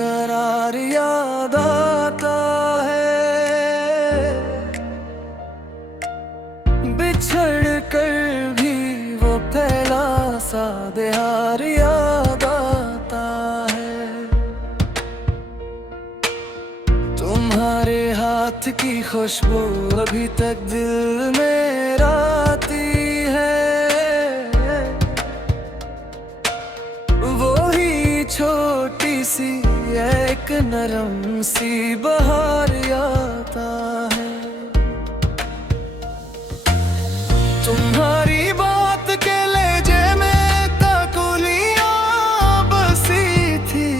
बेकरार याद आता है। बिछड़ कर भी वो पहला सा प्यार याद आता है। तुम्हारे हाथ की खुशबू अभी तक दिल में आती है। वो ही छोटी सी एक नरम सी बहार आता है। तुम्हारी बात के लहजे में काकुलियां बसी थी।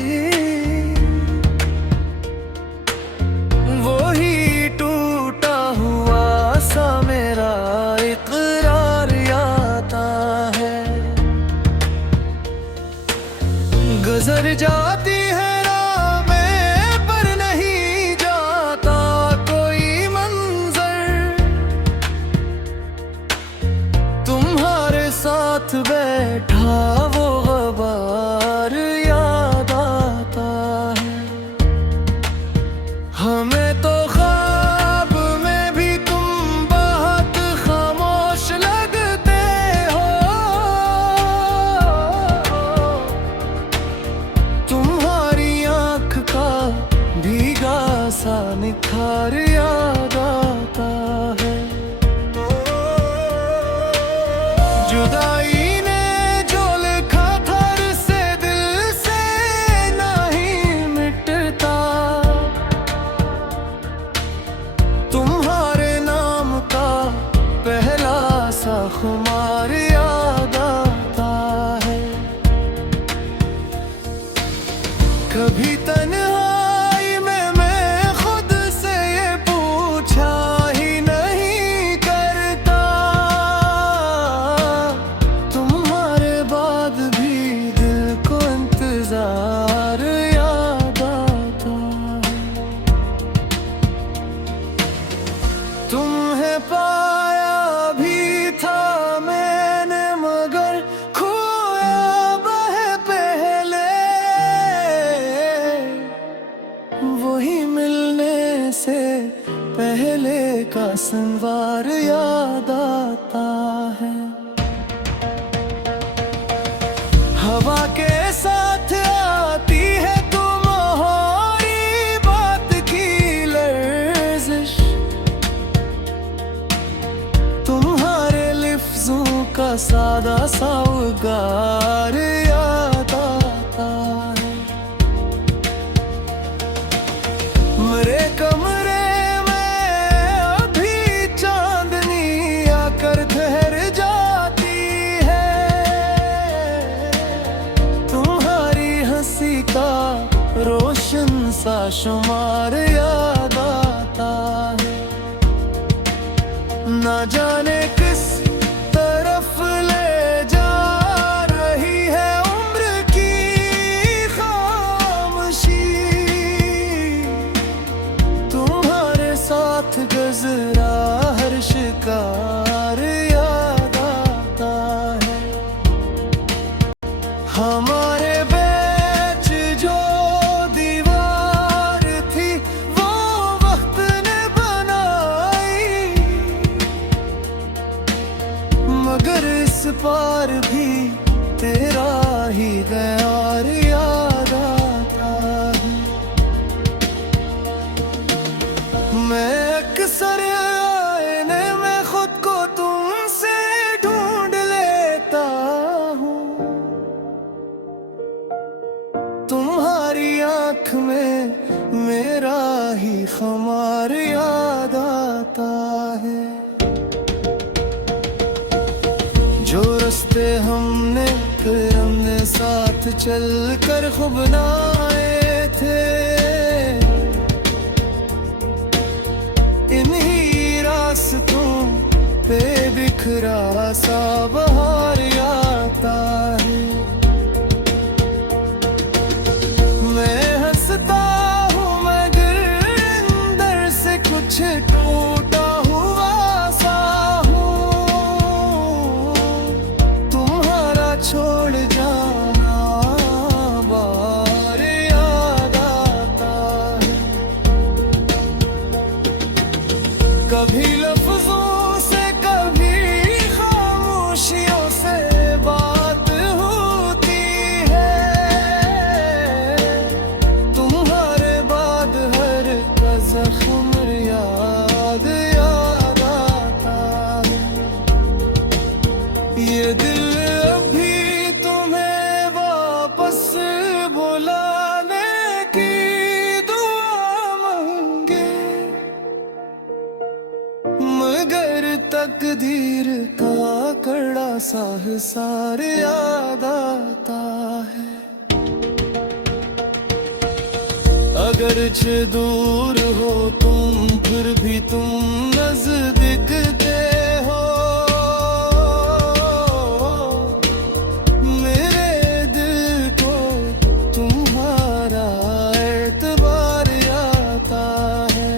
वो ही टूटा हुआ सा मेरा इकरार आता है। गुजर जाती है राहें पर नहीं जाता कोई मंजर। तुम्हारे साथ बैठा वो ग़बार याद आता है। हमें तो ख्वाब में भी तुम बहुत खामोश लगते हो। तुम्हारी आँख का भीगा सा निखार याद आता है। जुदाई ने जो लिखा था से दिल से नहीं मिटता। तुम्हारे नाम का पहला सा खुमार याद आता है। कभी तन्हाई में मैं खुद से ये पूछा ही नहीं करता। तुम्हारे बाद भी दिल को इंतजार याद आता है। तुम्हें पाया भी था मैंने मगर खोया वह पहले। वही मिलने से पहले का संवार याद आता है। हवा के साथ आती है तुम्हारी बात की लर्जिश। तुम्हारे लिफ्ज़ों का सादा सा उगार याद आता है। मेरे कमरे में अभी चांदनी आकर ठहर जाती है। तुम्हारी हंसी का रोशन सा शुमार याद आता है। ना जाने किस तरफ ले जा रही है उम्र की खामोशी। तुम्हारे साथ गुज़रा हर शिकार याद आता है। हमारे बीच जो दीवार थी वो वक्त ने बनाई। मगर इस पार भी तेरा ही गयार याद आता है। मैं अक्सर आईने में खुद को तुमसे ढूंढ लेता हूँ। तुम्हारी आँख में मेरा ही खुमार याद आता है। जो रास्ते हमने अपने साथ चल कर खूब बनाए थे। इन्हीं रास्तों पे बिखरा सा बहार आता है। मैं हंसता हूँ मगर अंदर से कुछ टूटा हुआ सा हूँ। तुम्हारा छोड़ जाना बार सा हिसार याद आता है। अगरचे दूर हो तुम फिर भी तुम नजदीक हो। मेरे दिल को तुम्हारा एतबार आता है।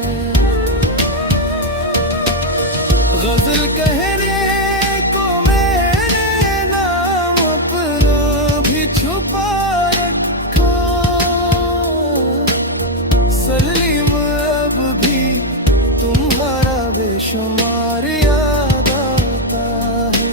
गजल कहने को मैंने नाम अपना भी छुपा रखा। सलीम अब भी तुम्हारा बेशुमार याद आता है।